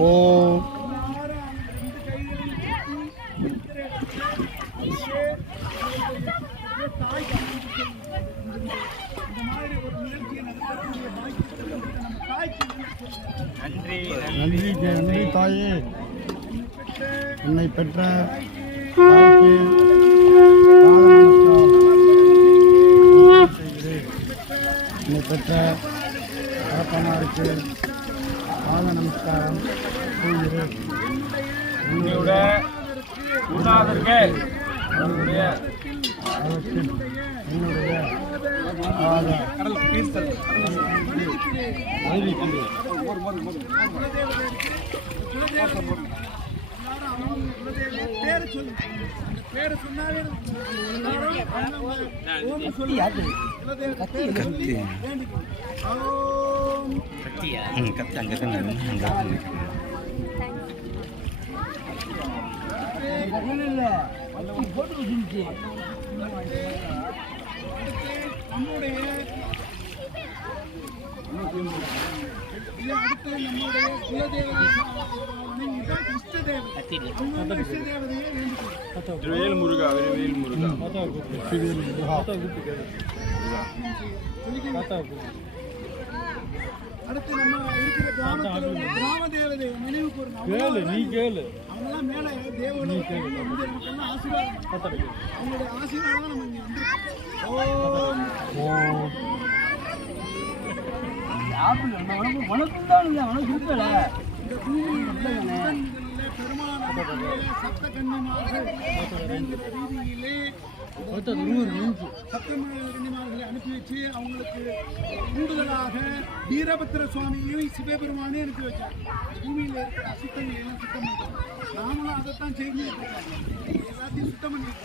ஓம் நன்றி நன்றி தாயே. என்னை பெற்ற தகப்பனாருக்கு பாத நமஸ்காரம் செய்கிறேன் உங்களுடைய குருநாதருக்கு அவருடைய அதற்கு என்னுடைய பாத சொன்னாலே சொல்லி குலதெய்வ பேரை சொல்லி வேண்டிக்கணும். ஓம் நம்முடைய நம்முடைய குலதேவதை இஷ்ட தேவதை அவங்க இஷ்ட தேவதையை வேண்டிக்கணும் திருவேல் முருகா திருவேல் முருகா அடுத்து நம்ம இருக்கிற கிராமத்தில் கிராம தேவதை நினைவு கூறணும் நீ கேளு. அவங்களாம் மேல நமக்கெல்லாம் ஆசீர்வாதம் அவங்களுடைய ஆசீர்வாதம் நம்ம இங்க வந்து ஓம். ரீதியிலே சப்த கன்னிமார்களை அனுப்பி வச்சு அவங்களுக்கு கூடுதலாக வீரபத்திர சுவாமியையும் சிவபெருமானையும் அனுப்பி வச்சாங்க. பூமியில் இருக்கிற அசுத்தங்களை எல்லாம் சுத்தம் பண்ணுறோம் நாமளும் அதைத்தான் இருக்கோம். எல்லாத்தையும் சுத்தம் பண்ணிட்டு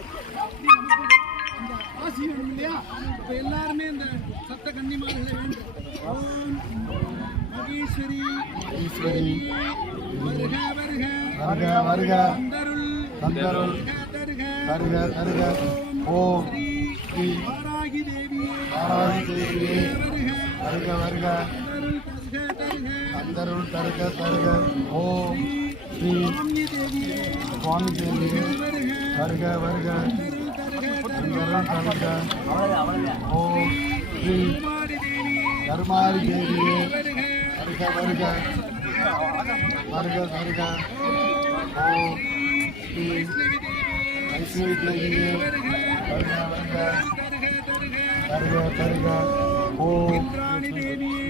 அந்த ஆசி வேணும் இல்லையா? இப்போ எல்லாருமே இந்த சப்த கன்னிமார்களை வேண்டும் ஓம் மகேஸ்வரி. ஈஸ்வரி வருக வருக. வருக வருக. தந்தருள். தந்தருள். தருக. தருக தருக ஓம் ஸ்ரீ வாராகி தேவியே வருக வருக வருக. தந்தருள் தருக தருக. தந்தருள் தருக தருக. ஓம் ஸ்ரீ சாமி தேவியே சுவாமி தேவியே வருக. வருக வருக. தந்தருள் தருக தந்தருள் தருக ஓம் ஸ்ரீ குமாரி தேவியே கருமாரி தேவியே வருக வருக வருக வருக வருக ஓம் ஸ்ரீ ஐஸ்வரி தேவியே வருக வருக தருக தருக வருக வருக ஓம் ராணி தேவியே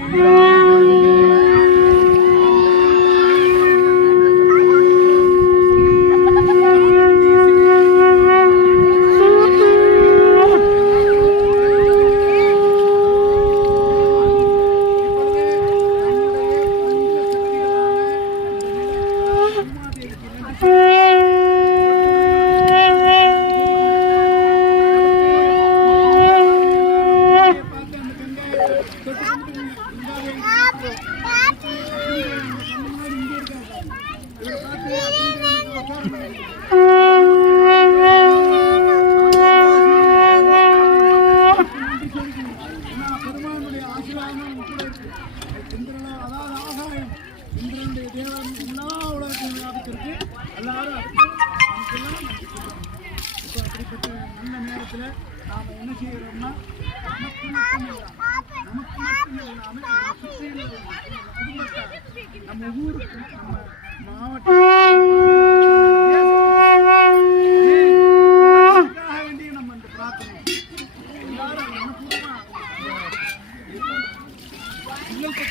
பெருமானுடைய ஆசீர்வாதம் கூட இருக்கு இந்திரனா அதாவது ஆகாயம் இந்திரனுடைய தேவன் எல்லா உலகத்தையும் வியாபித்திருக்கு எல்லாரும் அதுக்கு நமக்கெல்லாம் நன்றி சொல்லணும். இப்போ அப்படிப்பட்ட நல்ல நாம் என்ன செய்கிறோம்னா நமக்கு மட்டும் இல்லாமல் நமக்கு நம்ம ஊருக்கு நம்ம மாவட்டம் எனக்கு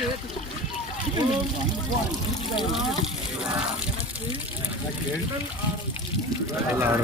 உடல்